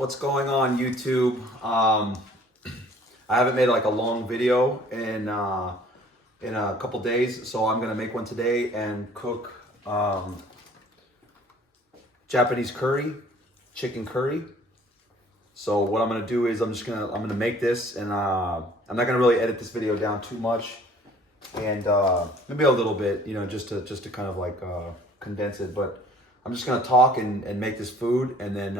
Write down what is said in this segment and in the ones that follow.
What's going on, YouTube? I haven't made like a long video in a couple days, so I'm gonna make one today and cook Japanese curry, chicken curry. So what I'm gonna do is I'm gonna make this, and I'm not gonna really edit this video down too much, and maybe a little bit, you know, just to kind of like condense it. But I'm just gonna talk and make this food, and then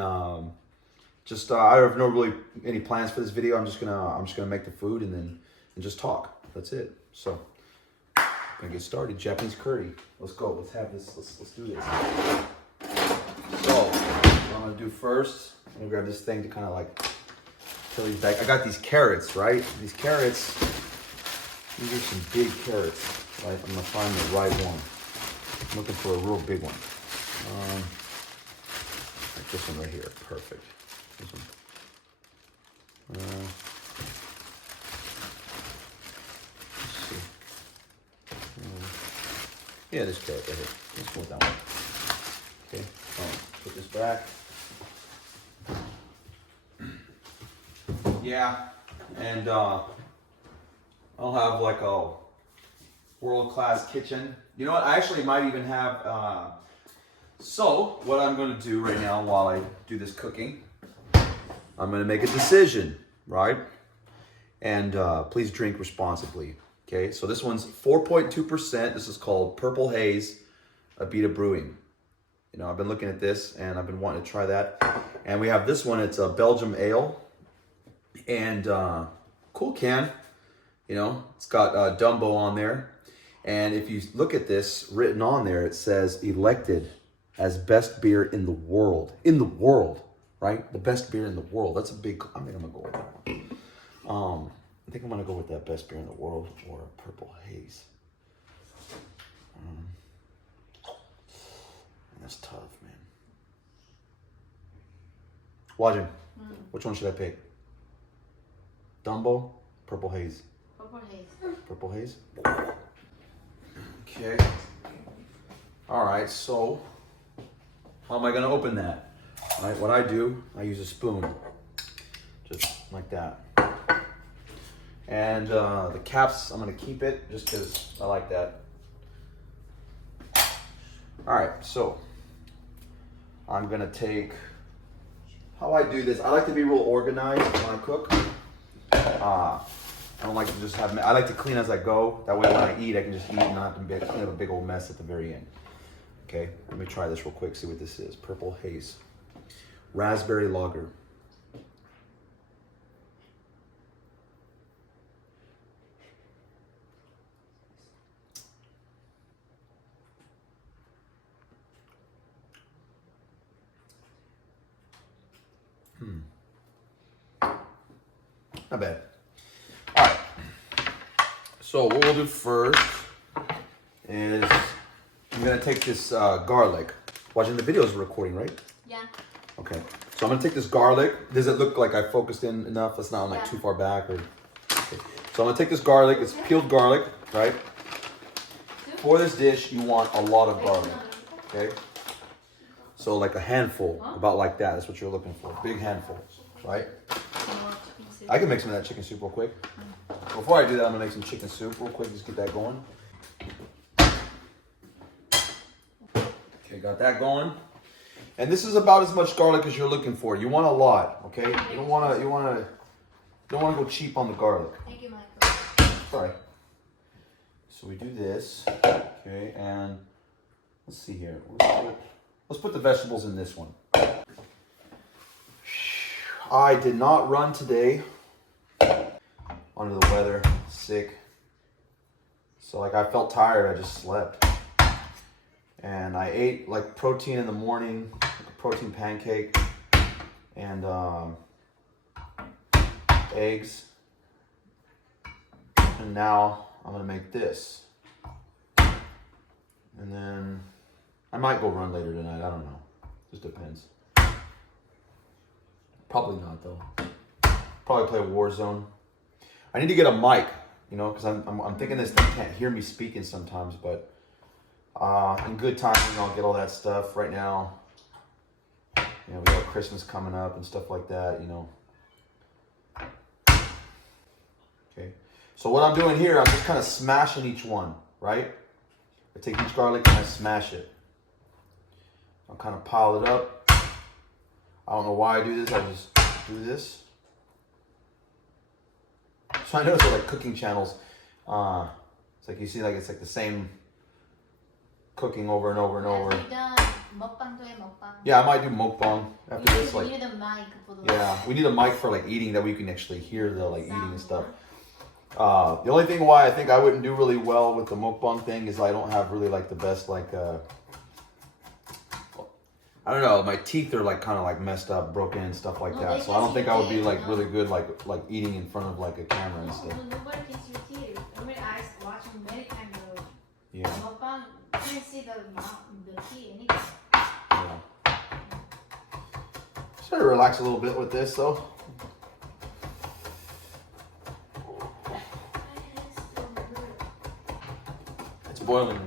I have no really any plans for this video. I'm just gonna make the food and just talk. That's it. So I'm gonna get started. Japanese curry. Let's go. Let's have this. Let's do this. So what I'm gonna do first, I'm gonna grab this thing to kind of like peel these back. I got these carrots, right? These carrots. These are some big carrots. Right? I'm gonna find the right one. I'm looking for a real big one. Like this one right here. Perfect. This one. Let's see. Yeah, this carrot right here. Let's go with that one. Okay. Put this back. Yeah, and I'll have like a world-class kitchen. You know what? I actually might even have. So what I'm going to do right now while I do this cooking, I'm going to make a decision, right? And please drink responsibly. Okay, so this one's 4.2%. This is called Purple Haze Abita Brewing. You know, I've been looking at this and I've been wanting to try that. And we have this one. It's a Belgium ale, and cool can. You know, it's got Dumbo on there. And if you look at this, written on there, it says elected as best beer in the world. In the world, right? The best beer in the world. That's a big, I think I'm gonna go with that one. I think I'm gonna go with that best beer in the world, or a Purple Haze. That's tough, man. Wajin, which one should I pick? Dumbo, Purple Haze? Purple Haze. Purple Haze? Okay. All right, so how am I gonna open that? All right, what I do, I use a spoon, just like that. And the caps, I'm gonna keep it just because I like that. All right, so I'm gonna take, how I do this, I like to be real organized when I cook. I don't like to just have, I like to clean as I go. That way when I eat, I can just eat and not have to clean up a big old mess at the very end. Okay, let me try this real quick, see what this is. Purple Haze. Raspberry lager. Not bad. All right. So what we'll do first is I'm gonna take this garlic. Watching the video is recording, right? Yeah. Okay. So I'm gonna take this garlic. Does it look like I focused in enough? It's not like too far back, or. Okay. So I'm gonna take this garlic. It's peeled garlic, right? For this dish, you want a lot of garlic. Okay. So like a handful, about like that. That's what you're looking for. Big handful, right? I can make some of that chicken soup real quick. Before I do that, I'm gonna make some chicken soup real quick. Just get that going. Okay, got that going. And this is about as much garlic as you're looking for. You want a lot, okay? You don't wanna go cheap on the garlic. Thank you, Michael. Sorry. So we do this, okay? And let's see here. Let's put the vegetables in this one. I did not run today. Under the weather, sick. So like I felt tired, I just slept. And I ate like protein in the morning, like a protein pancake, and eggs. And now I'm gonna make this. And then I might go run later tonight, I don't know. Just depends. Probably not though. Probably play Warzone. I need to get a mic, you know, because I'm thinking this thing can't hear me speaking sometimes, but in good timing I'll get all that stuff right now. You know, we got Christmas coming up and stuff like that, you know. Okay. So what I'm doing here, I'm just kind of smashing each one, right? I take each garlic and I smash it. I'll kind of pile it up. I don't know why I do this. I just do this. So I notice with like cooking channels, it's like you see like it's like the same cooking over and over and over. Have you done mukbang to mukbang? Yeah, I might do mukbang after this. You Like, need a mic for the yeah, we need a mic for like eating that we can actually hear the like eating and stuff. The only thing why I think I wouldn't do really well with the mukbang thing is I don't have really like the best like I don't know, my teeth are like kind of like messed up, broken and stuff like No, that. they So I don't can think see I your would be teeth, like no. really good like eating in front of like a camera and stuff. Nobody can see your teeth. I mean, I watching many times the Yeah. mukbang. You can see the teeth, anything. Yeah. Just try to relax a little bit with this though. It's boiling.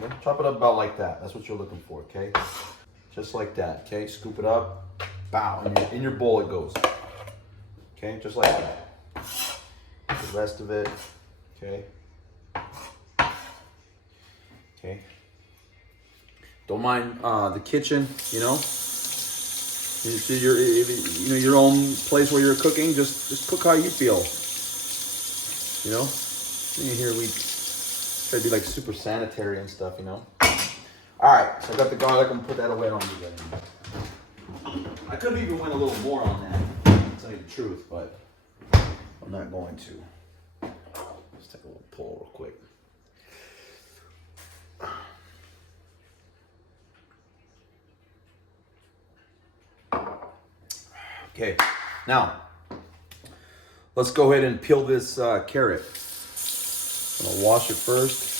Okay. Chop it up about like that. That's what you're looking for, okay? Just like that, okay? Scoop it up. Bow. In your bowl it goes. Okay, just like that. The rest of it, okay? Okay. Don't mind the kitchen, you know. It's your own place where you're cooking. Just cook how you feel. You know. Here we try to be like super sanitary and stuff, you know. All right, so I got the garlic. I'm gonna put that away. I don't need that anymore. I could have even went a little more on that, to tell you the truth, but I'm not going to. Let's take a little pull real quick. Okay, now let's go ahead and peel this carrot. I'm gonna wash it first.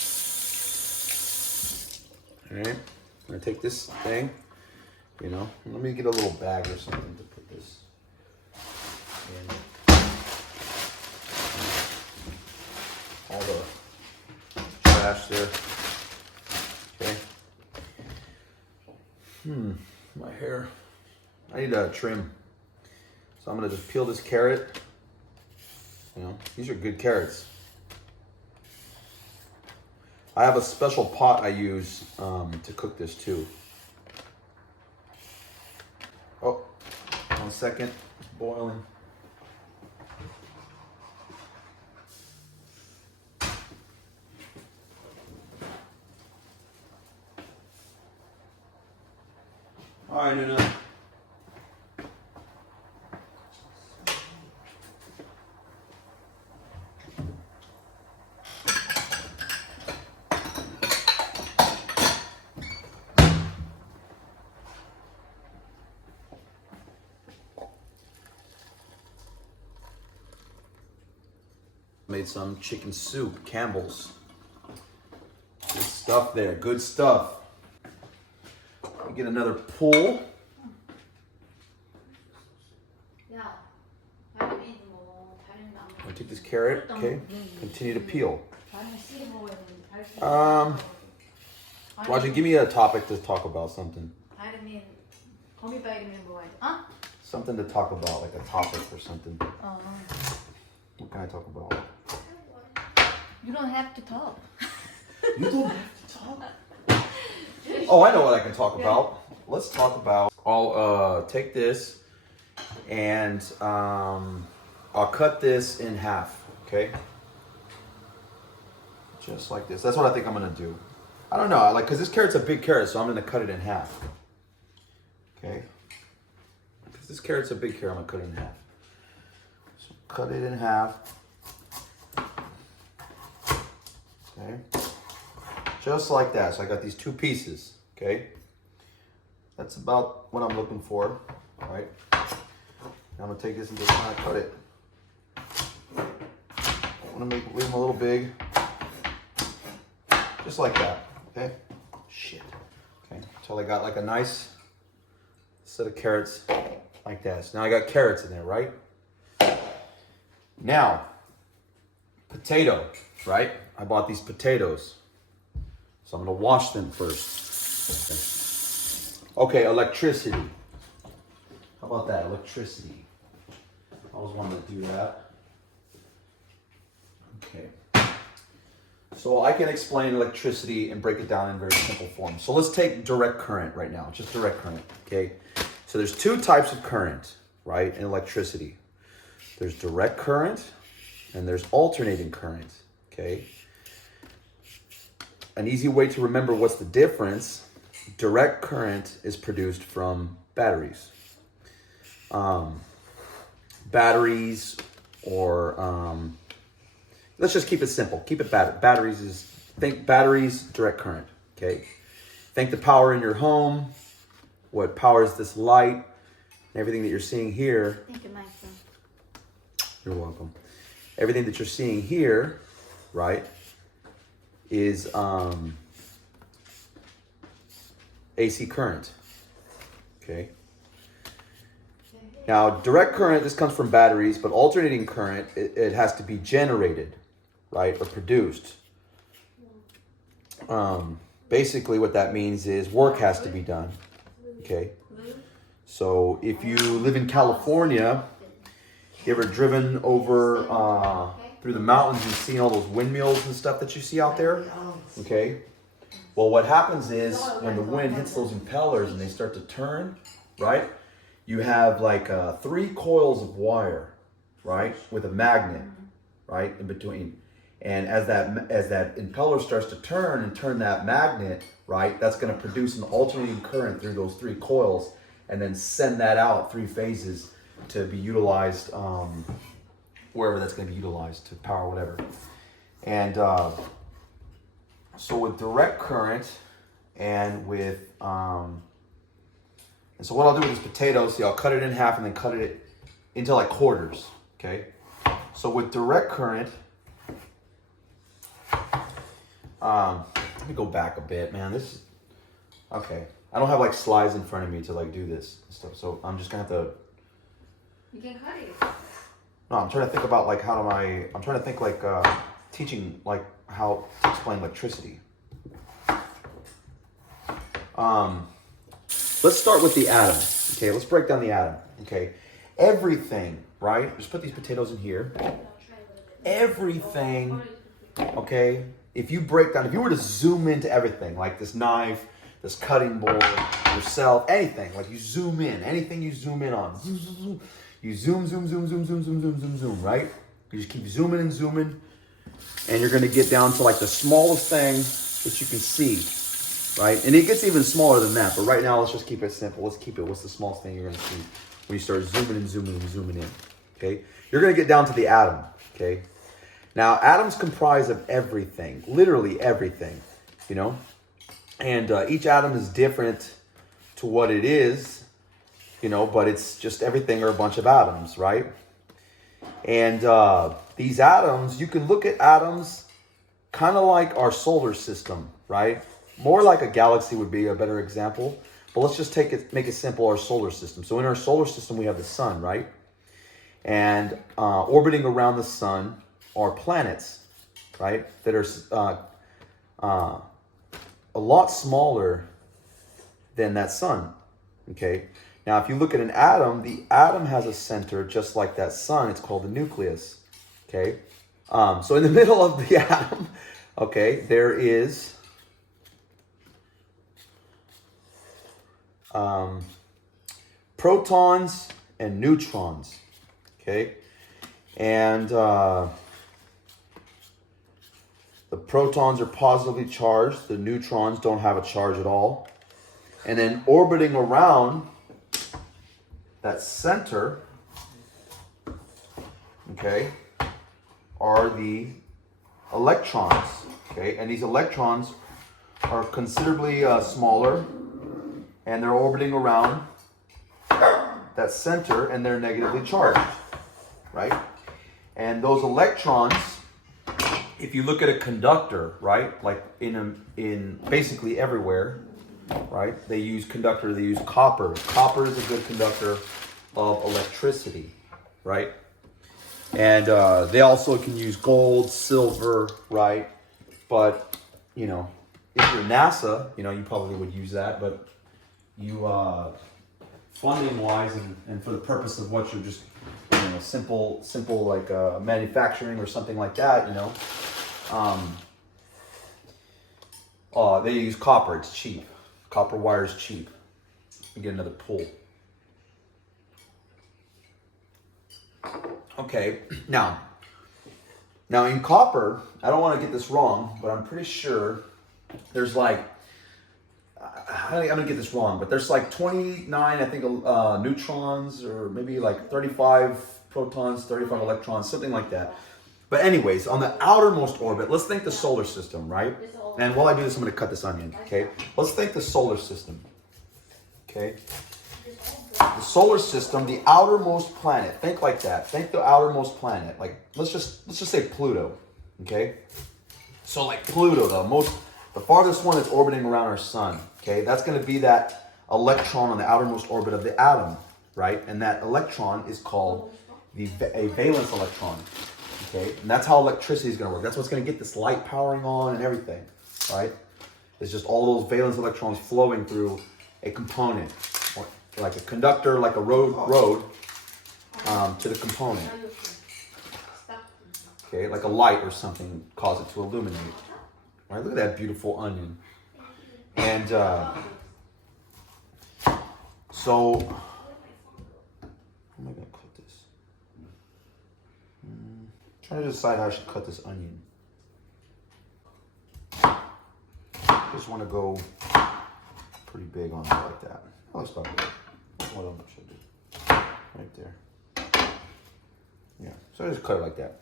All right, I'm gonna take this thing, you know, let me get a little bag or something to put this in. All the trash there. Okay. My hair. I need a trim. So I'm gonna just peel this carrot. You know, these are good carrots. I have a special pot I use to cook this too. Oh, 1 second, it's boiling. All right, Nuna. Made some chicken soup, Campbell's. Good stuff there, good stuff. Get another pull. Yeah. 다른 뭐 다른 I take this carrot, okay? Continue to peel. 다른 씨를 먹어야 되는데. Roger, give me a topic to talk about something. 다른 거미바이름을 먹어야 돼. 어? Something to talk about, like a topic or something. What can I talk about? You don't have to talk. You don't have to talk. Oh, I know what I can talk about. Let's talk about. I'll take this and I'll cut this in half. Okay. Just like this. That's what I think I'm gonna do. I don't know, like, cause this carrot's a big carrot, so I'm gonna cut it in half. Okay. Cause this carrot's a big carrot, I'm gonna cut it in half. So cut it in half. Okay. Just like that. So I got these two pieces. Okay. That's about what I'm looking for. All right. Now I'm gonna take this and just kind of cut it. I'm gonna leave them a little big. Just like that. Okay. Shit. Okay. Until I got like a nice set of carrots like that. So now I got carrots in there, right? Now, potato, right? I bought these potatoes. So I'm gonna wash them first. Okay. Okay, electricity. How about that? Electricity. I always wanted to do that. Okay. So I can explain electricity and break it down in very simple form. So let's take direct current right now, just direct current, okay? So there's two types of current, right, in electricity. There's direct current and there's alternating current, okay? An easy way to remember what's the difference, direct current is produced from batteries. Batteries or, let's just keep it simple. Keep it batteries is, think batteries, direct current, okay? Think the power in your home, what powers this light, and everything that you're seeing here. Thank you, Michael. You're welcome. Everything that you're seeing here, right, is AC current, okay? Now, direct current, this comes from batteries, but alternating current, it has to be generated, right, or produced. Basically, what that means is work has to be done, okay? So, if you live in California, you ever driven over through the mountains and seen all those windmills and stuff that you see out there? Okay. Well, what happens is when the wind hits those impellers and they start to turn, right? You have like 3 coils of wire, right, with a magnet, right, in between. And as that impeller starts to turn and turn that magnet, right, that's going to produce an alternating current through those 3 coils, and then send that out 3 phases to be utilized wherever that's going to be utilized to power whatever. And so with direct current and with and so what I'll do with this potato, see, I'll cut it in half and then cut it into like quarters, okay? So with direct current, let me go back a bit, man. Okay. I don't have like slides in front of me to like do this stuff, so I'm just gonna have to. You can cut it. No, I'm trying to think about like I'm trying to think like teaching like how to explain electricity. Let's start with the atom. Okay, let's break down the atom. Okay, everything, right? Just put these potatoes in here. Everything, okay? If you were to zoom into everything, like this knife, this cutting board, yourself, anything, like you zoom in, anything you zoom in on, you zoom, right? You just keep zooming and zooming, and you're gonna get down to like the smallest thing that you can see. Right? And it gets even smaller than that, but right now let's just keep it simple. Let's keep it, what's the smallest thing you're gonna see when you start zooming and zooming and zooming in, okay? You're gonna get down to the atom, okay? Now, atoms comprise of everything, literally everything, you know? And each atom is different to what it is, you know, but it's just everything are a bunch of atoms, right? And these atoms, you can look at atoms kind of like our solar system, right? More like a galaxy would be a better example. But let's just make it simple, our solar system. So in our solar system, we have the sun, right? And orbiting around the sun are planets, right? That are a lot smaller than that sun, okay? Now, if you look at an atom, the atom has a center just like that sun. It's called the nucleus, okay? So in the middle of the atom, okay, there is protons and neutrons, okay? And the protons are positively charged. The neutrons don't have a charge at all. And then orbiting around that center, okay, are the electrons, okay? And these electrons are considerably smaller, and they're orbiting around that center, and they're negatively charged, right? And those electrons, if you look at a conductor, right, like in basically everywhere, right, they use conductor, they use copper. Copper is a good conductor of electricity, right? And they also can use gold, silver, right? But, you know, if you're NASA, you know, you probably would use that, but funding wise and for the purpose of what you're just, simple like manufacturing or something like that, they use copper. It's cheap. Copper wire is cheap. You get another pull. Okay, now in copper, I don't want to get this wrong, but I'm pretty sure there's like, I'm gonna get this wrong, but there's like 29, I think, neutrons, or maybe like 35 protons, 35 electrons, something like that. But anyways, on the outermost orbit, let's think the solar system, right? And while I do this, I'm gonna cut this onion, okay? Let's think the solar system, okay? The solar system, the outermost planet. Think like that. Think the outermost planet. Like let's just say Pluto, okay? So like Pluto, the farthest one that's orbiting around our sun, okay? That's going to be that electron on the outermost orbit of the atom, right? And that electron is called a valence electron, okay? And that's how electricity is going to work. That's what's going to get this light powering on and everything, right? It's just all those valence electrons flowing through a component, or like a conductor, like a road to the component. Okay, like a light or something cause it to illuminate. All right, look at that beautiful onion. And so, how am I gonna cut this? Trying to decide how I should cut this onion. Just want to go pretty big on it like that. Oh, it's not big. What else should I do? Right there. Yeah, so I just cut it like that.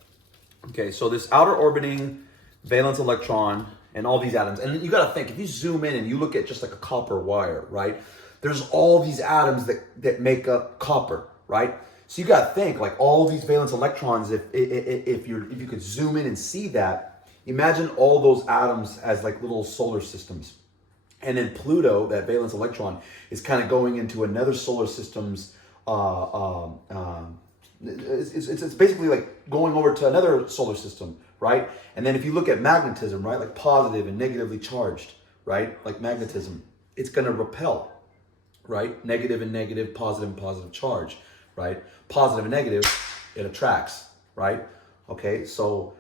Okay, so this outer orbiting valence electron and all these atoms, and you got to think, if you zoom in and you look at just like a copper wire, right? There's all these atoms that make up copper, right? So you got to think, like, all these valence electrons, if you could zoom in and see that, imagine all those atoms as like little solar systems. And then Pluto, that valence electron, is kind of going into another solar system's it's basically like going over to another solar system, right? And then if you look at magnetism, right, like positive and negatively charged, right, like magnetism, it's going to repel, right? Negative and negative, positive and positive charge, right? Positive and negative, it attracts, right? Okay, so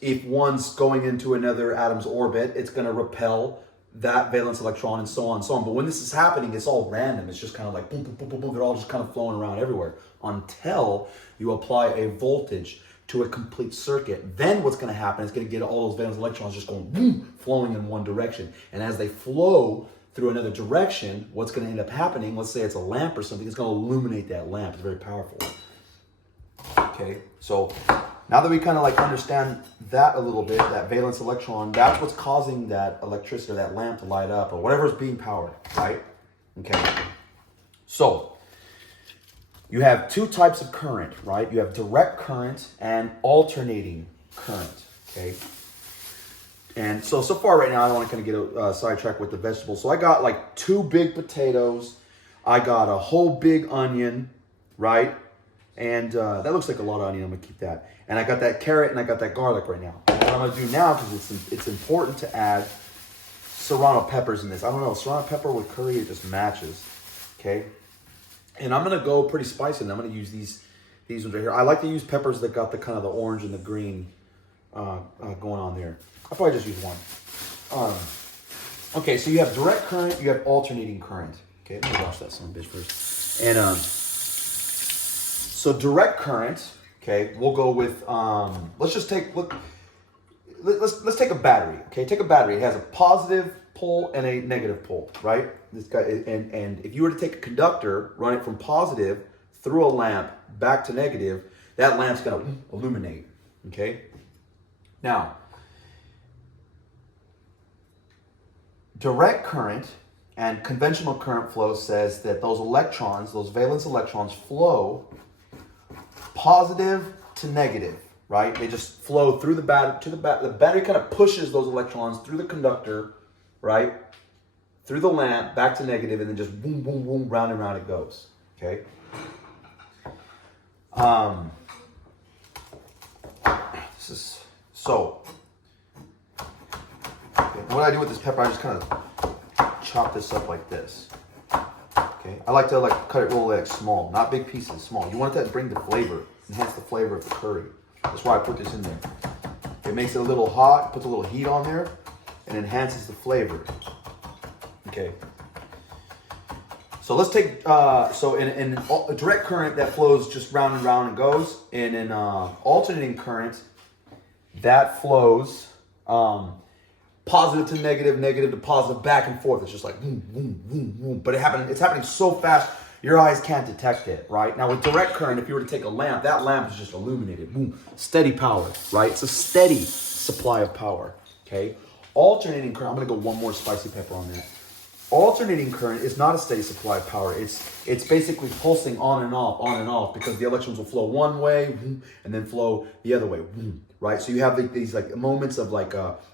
if one's going into another atom's orbit, it's going to repel that valence electron and so on and so on. But when this is happening, it's all random. It's just kind of like boom, boom, boom, boom, boom. They're all just kind of flowing around everywhere until you apply a voltage to a complete circuit. Then what's going to happen is going to get all those valence electrons just going boom, flowing in one direction. And as they flow through another direction, what's going to end up happening, let's say it's a lamp or something, it's going to illuminate that lamp. It's very powerful. Okay, so now that we kind of like understand that a little bit, that valence electron, that's what's causing that electricity or that lamp to light up or whatever's being powered, right? Okay. So you have two types of current, right? You have direct current and alternating current, okay? And so far right now, I don't want to kind of get sidetracked with the vegetables. So I got like 2 big potatoes. I got a whole big onion, right? And that looks like a lot of onion. I'm gonna keep that. And I got that carrot and I got that garlic right now. And what I'm gonna do now, because it's important to add serrano peppers in this. I don't know, serrano pepper with curry, it just matches. Okay. And I'm gonna go pretty spicy. And I'm gonna use these ones right here. I like to use peppers that got the kind of the orange and the green going on there. I'll probably just use one. Okay, so you have direct current, you have alternating current. Okay, let me wash that son of a bitch first. And so direct current, okay, we'll go with, let's take a battery, okay? Take a battery. It has a positive pole and a negative pole, right? This guy, and if you were to take a conductor, run it from positive through a lamp back to negative, that lamp's gonna illuminate, okay? Now, direct current and conventional current flow says that those electrons, those valence electrons, flow positive to negative, right? They just flow through the battery to the battery. The battery kind of pushes those electrons through the conductor, right? Through the lamp, back to negative, and then just boom, boom, boom, round and round it goes, okay? This is, so, okay, what I do with this pepper, I just kind of chop this up like this. Okay, I like to cut it real like small, not big pieces, small. You want that to bring the flavor, enhance the flavor of the curry. That's why I put this in there. It makes it a little hot, puts a little heat on there, and enhances the flavor. Okay. So let's take, in a direct current that flows just round and round and goes, and in alternating current, that flows positive to negative, negative to positive, back and forth. It's just like boom, boom, boom, boom. But it's happening so fast, your eyes can't detect it, right? Now with direct current, if you were to take a lamp, that lamp is just illuminated, boom, steady power, right? It's a steady supply of power, okay? Alternating current, I'm gonna go one more spicy pepper on that. Alternating current is not a steady supply of power. It's basically pulsing on and off because the electrons will flow one way and then flow the other way, right? So you have these like moments of like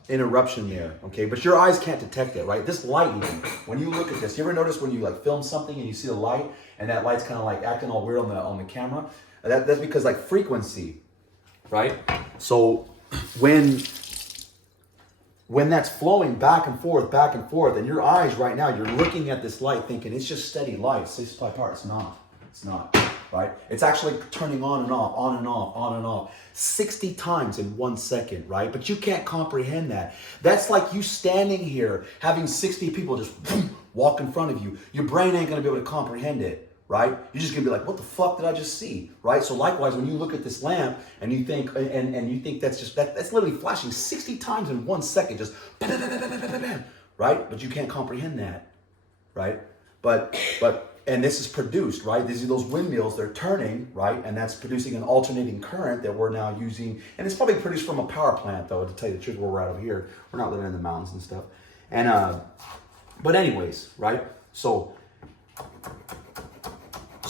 interruption there, okay? But your eyes can't detect it, right? This light even, when you look at this, you ever notice when you like film something and you see the light and that light's kind of like acting all weird on the camera? That's because like frequency, right? So when that's flowing back and forth, and your eyes right now, you're looking at this light thinking it's just steady light, steady supply power. It's not, right? It's actually turning on and off, 60 times in 1 second, right? But you can't comprehend that. That's like you standing here, having 60 people just walk in front of you. Your brain ain't gonna be able to comprehend it. Right? You're just gonna be like, what the fuck did I just see? Right? So likewise, when you look at this lamp and you think, and you think that's literally flashing 60 times in 1 second, just right? But you can't comprehend that, right? But and this is produced, right? These are those windmills, they're turning, right? And that's producing an alternating current that we're now using, and it's probably produced from a power plant, though, to tell you the truth, where we're out of here. We're not living in the mountains and stuff. And but anyways, right? So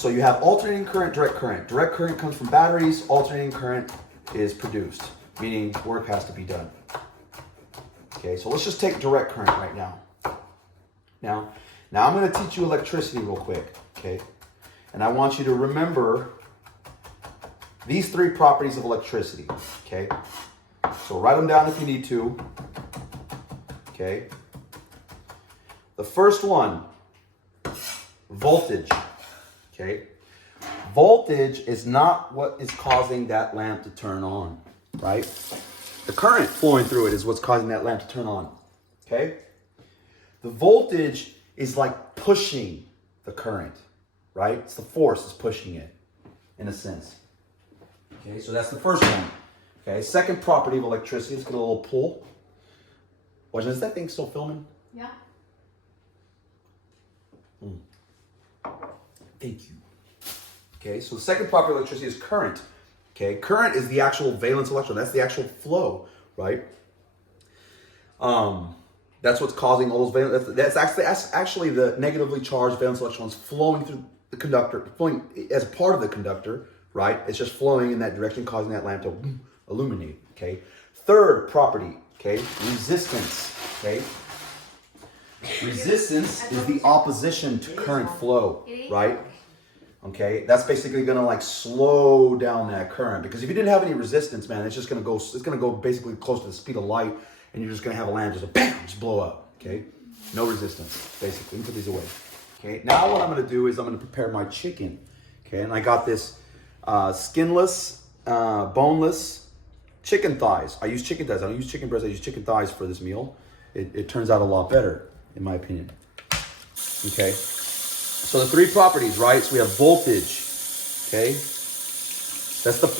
you have alternating current, direct current. Direct current comes from batteries. Alternating current is produced, meaning work has to be done. Okay, so let's just take direct current right now. Now I'm going to teach you electricity real quick, okay? And I want you to remember these 3 properties of electricity, okay? So write them down if you need to, okay? The first one, voltage. Okay, voltage is not what is causing that lamp to turn on, right? The current flowing through it is what's causing that lamp to turn on, okay? The voltage is like pushing the current, right? It's the force that's pushing it, in a sense. Okay, so that's the first one. Okay, second property of electricity, let's get a little pull. Watch, is that thing still filming? Yeah. Thank you. Okay, so the second property of electricity is current. Okay, current is the actual valence electron. That's the actual flow, right? That's what's causing all those valence. That's actually the negatively charged valence electrons flowing through the conductor, flowing as part of the conductor, right? It's just flowing in that direction, causing that lamp to illuminate. Okay. Third property. Okay, resistance. Okay. Resistance is the opposition to current flow, right? Okay, that's basically gonna like slow down that current, because if you didn't have any resistance, man, it's gonna go basically close to the speed of light, and you're just gonna have a lamp just bam, just blow up. Okay, no resistance, basically. Let me put these away. Okay, now what I'm gonna do is I'm gonna prepare my chicken. Okay, and I got this skinless, boneless chicken thighs. I use chicken thighs. I don't use chicken breast. I use chicken thighs for this meal. It turns out a lot better, in my opinion. Okay, so the 3 properties, right? So we have voltage, okay?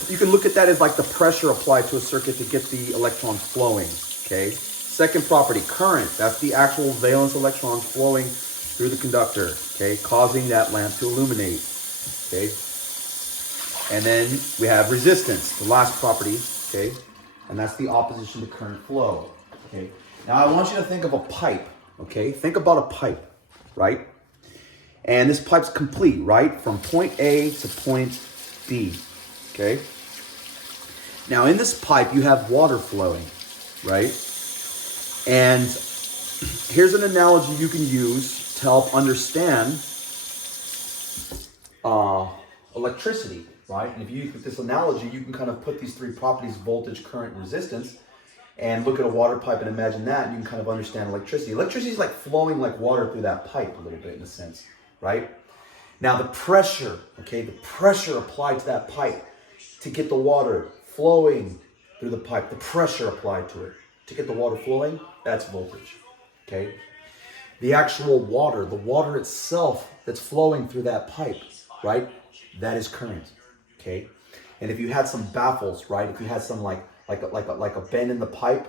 You can look at that as like the pressure applied to a circuit to get the electrons flowing, okay? Second property, current. That's the actual valence electrons flowing through the conductor, okay? Causing that lamp to illuminate, okay? And then we have resistance, the last property, okay? And that's the opposition to current flow, okay? Now I want you to think of a pipe, okay? Think about a pipe, right? And this pipe's complete, right? From point A to point B, okay? Now in this pipe, you have water flowing, right? And here's an analogy you can use to help understand electricity, right? And if you use this analogy, you can kind of put these 3 properties, voltage, current, and resistance, and look at a water pipe and imagine that, and you can kind of understand electricity. Electricity is like flowing like water through that pipe a little bit in a sense, right? Now the pressure, okay, the pressure applied to that pipe to get the water flowing through the pipe, the pressure applied to it to get the water flowing, that's voltage, okay? The actual water, the water itself that's flowing through that pipe, right? That is current, okay? And if you had some baffles, right? If you had some like a bend in the pipe,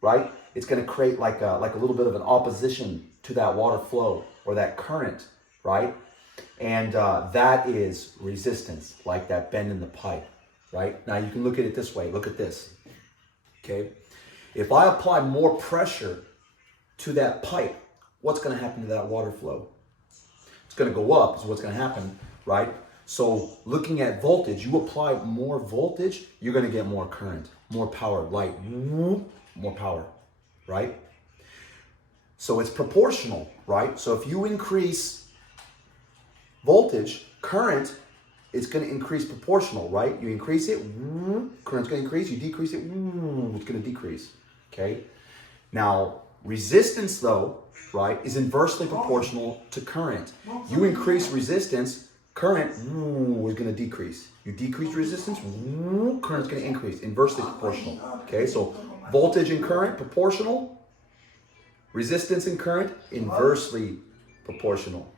right? It's going to create like a little bit of an opposition to that water flow or that current, right? And that is resistance, like that bend in the pipe, right? Now you can look at it this way. Look at this, okay? If I apply more pressure to that pipe, what's going to happen to that water flow? It's going to go up is what's going to happen, right? So looking at voltage, you apply more voltage, you're going to get more current, more power, light, more power, right? So it's proportional, right? So if you increase voltage, current, it's going to increase proportional, right? You increase it, current's going to increase. You decrease it, it's going to decrease, okay? Now, resistance though, right, is inversely proportional to current. You increase resistance, current is going to decrease. You decrease resistance, current's going to increase, inversely proportional. Okay, so voltage and current proportional, resistance and current inversely proportional.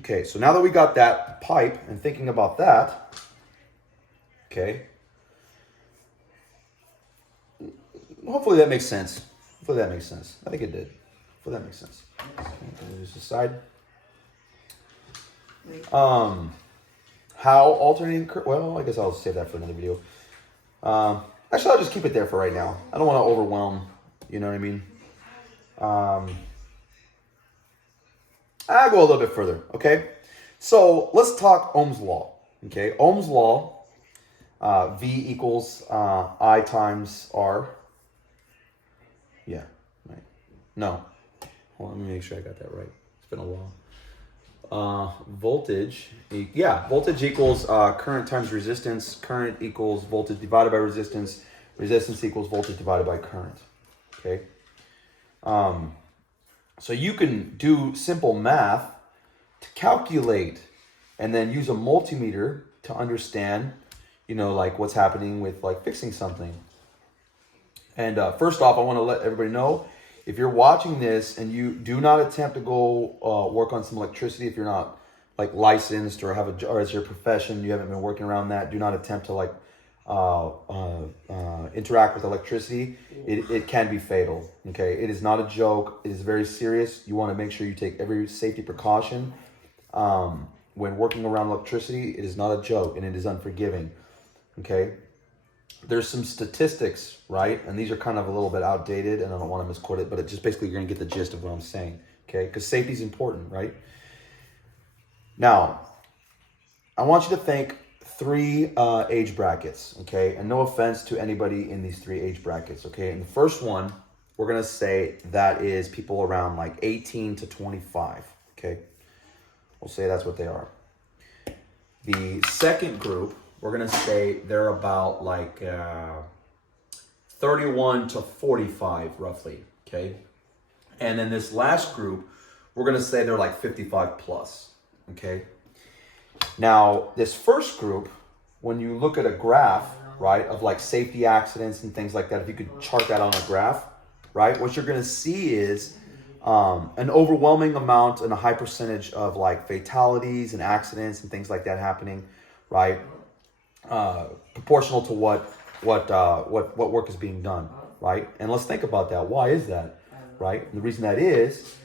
Okay, so now that we got that pipe and thinking about that, okay, hopefully that makes sense. Hopefully that makes sense. I think it did. Hopefully that makes sense. Okay, just aside. How alternating current, well, I guess I'll save that for another video. Actually, I'll just keep it there for right now. I don't want to overwhelm, you know what I mean? I'll go a little bit further, okay? So let's talk Ohm's law, okay? Ohm's law, V equals I times R. Yeah, right. No, hold on, let me make sure I got that right. It's been a while. Voltage equals current times resistance. Current equals voltage divided by resistance. Resistance equals voltage divided by current. Okay. So you can do simple math to calculate and then use a multimeter to understand, you know, like what's happening with like fixing something. And first off, I want to let everybody know, if you're watching this and you do not attempt to go work on some electricity, if you're not like licensed or or as your profession, you haven't been working around that, do not attempt to like interact with electricity. It can be fatal. Okay, it is not a joke. It is very serious. You want to make sure you take every safety precaution when working around electricity. It is not a joke and it is unforgiving. Okay. There's some statistics, right? And these are kind of a little bit outdated and I don't want to misquote it, but it just basically you're going to get the gist of what I'm saying, okay? Because safety is important, right? Now, I want you to think 3 age brackets, okay? And no offense to anybody in these 3 age brackets, okay? And the first one, we're going to say that is people around like 18 to 25, okay? We'll say that's what they are. The second group, we're going to say they're about like 31 to 45 roughly, okay? And then this last group, we're going to say they're like 55 plus, okay? Now, this first group, when you look at a graph, right, of like safety accidents and things like that, if you could chart that on a graph, right, what you're going to see is an overwhelming amount and a high percentage of like fatalities and accidents and things like that happening, right? Proportional to what work is being done, right? And let's think about that. Why is that, right? And the reason that is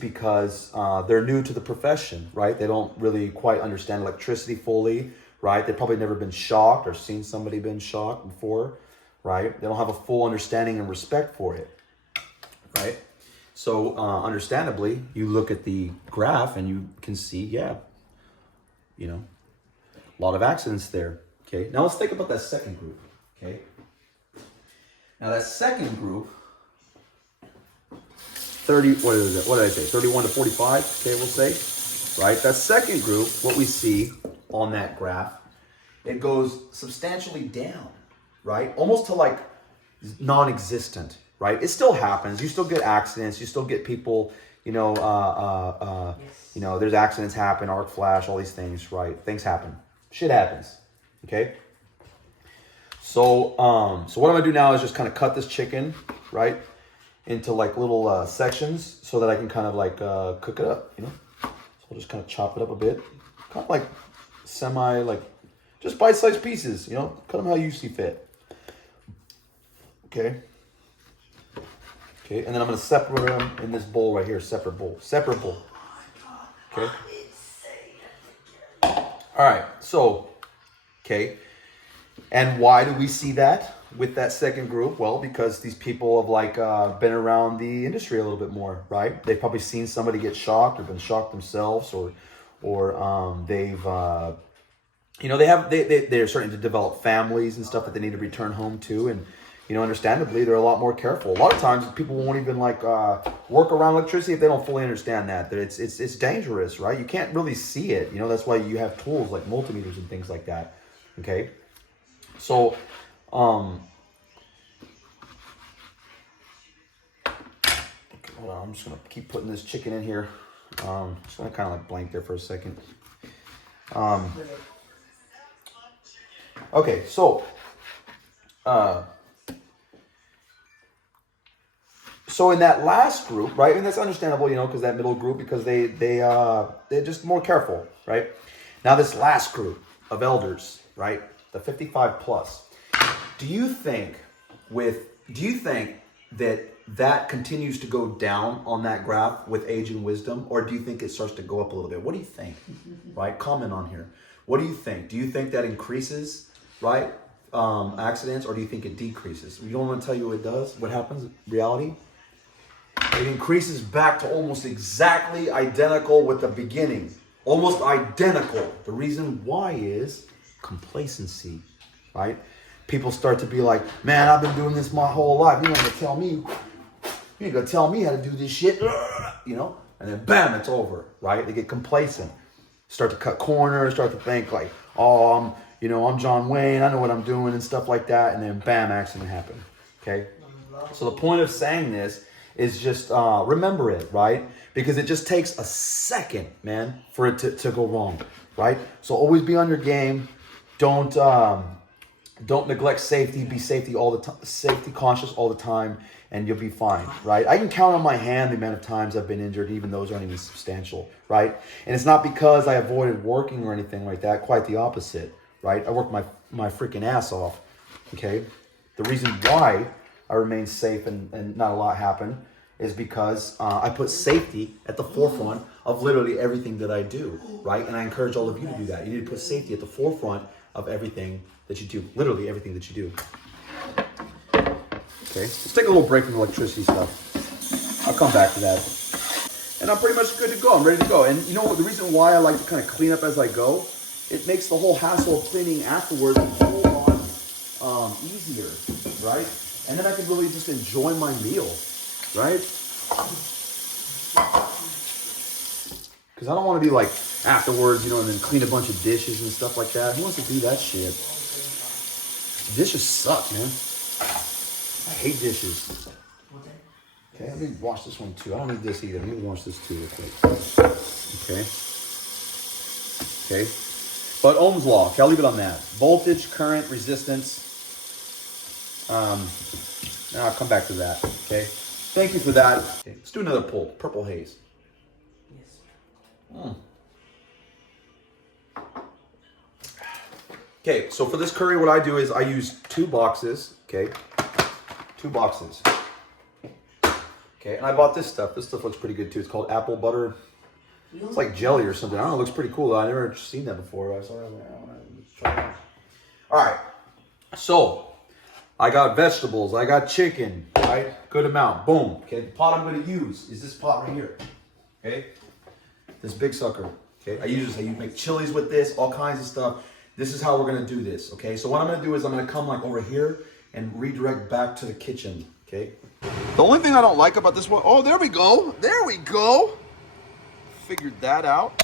because they're new to the profession, right? They don't really quite understand electricity fully, right? They've probably never been shocked or seen somebody been shocked before, right? They don't have a full understanding and respect for it, right? So understandably, you look at the graph and you can see, yeah, you know, a lot of accidents there. Okay, now let's think about that second group, okay? Now that second group, 30, what is it? What did I say? 31 to 45, okay, we'll say, right? That second group, what we see on that graph, it goes substantially down, right? Almost to like non-existent, right? It still happens. You still get accidents. You still get people, there's accidents happen, arc flash, all these things, right? Things happen. Shit happens, okay? So what I'm gonna do now is just kind of cut this chicken, right, into like little sections so that I can kind of like cook it up, So I'll just kind of chop it up a bit, kind of like just bite-sized pieces, cut them how you see fit. Okay. Okay, and then I'm gonna separate them in this bowl right here, separate bowl. Okay. All right, so, okay. And why do we see that with that second group? Well, because these people have been around the industry a little bit more, right? They've probably seen somebody get shocked or been shocked themselves, or they've they're starting to develop families and stuff that they need to return home to, and understandably they're a lot more careful. A lot of times people won't even work around electricity if they don't fully understand that it's dangerous, right? You can't really see it. That's why you have tools like multimeters and things like that. Okay. So, hold on, I'm just gonna keep putting this chicken in here. Just gonna kind of like blank there for a second. Okay, so, in that last group, right, and that's understandable, because that middle group, because they're just more careful, right? Now this last group of elders, right, the 55 plus, do you think that continues to go down on that graph with age and wisdom, or do you think it starts to go up a little bit? What do you think? Right? Comment on here. What do you think? Do you think that increases, right, accidents, or do you think it decreases? You don't want to tell you what it does? What happens? Reality? It increases back to almost exactly identical with the beginning. Almost identical. The reason why is complacency, right? People start to be like, man, I've been doing this my whole life. You ain't gonna tell me how to do this shit, and then bam, it's over, right? They get complacent, start to cut corners, start to think like, oh, I'm John Wayne, I know what I'm doing and stuff like that, and then bam, accident happened. Okay, so the point of saying this is just remember it, right? Because it just takes a second, man, for it to go wrong, right? So always be on your game. Don't neglect safety. Be safety conscious all the time, and you'll be fine, right? I can count on my hand the amount of times I've been injured, even those aren't even substantial, right? And it's not because I avoided working or anything like that. Quite the opposite, right? I worked my freaking ass off. Okay, the reason why I remain safe and not a lot happened is because I put safety at the forefront of literally everything that I do, right? And I encourage all of you to do that. You need to put safety at the forefront of everything that you do, literally everything that you do. Okay, let's take a little break from electricity stuff. I'll come back to that. And I'm pretty much good to go. I'm ready to go. And you know what? The reason why I like to kind of clean up as I go, it makes the whole hassle of cleaning afterwards a whole lot easier, right? And then I can really just enjoy my meal, right? Because I don't want to be like afterwards, and then clean a bunch of dishes and stuff like that. Who wants to do that shit? Dishes suck, man. I hate dishes. Okay, let me wash this one too. I don't need this either. Let me wash this too real quick. Okay. Okay. But Ohm's law, okay, I'll leave it on that. Voltage, current, resistance. Now I'll come back to that, okay? Thank you for that. Okay, let's do another pull. Purple haze. Yes. Okay, so for this curry, what I do is I use 2 boxes, okay? 2 boxes. Okay, and I bought this stuff. This stuff looks pretty good too. It's called apple butter. It's like jelly or something. I don't know, it looks pretty cool. I've never seen that before. I saw that. I want to try it out. All right, so I got vegetables. I got chicken, right? Good amount. Boom. Okay, the pot I'm going to use is this pot right here. Okay, this big sucker. Okay, I use this. I make chilies with this, all kinds of stuff. This is how we're going to do this. Okay, so what I'm going to do is I'm going to come like over here and redirect back to the kitchen. Okay. The only thing I don't like about this one, oh, there we go. There we go. Figured that out.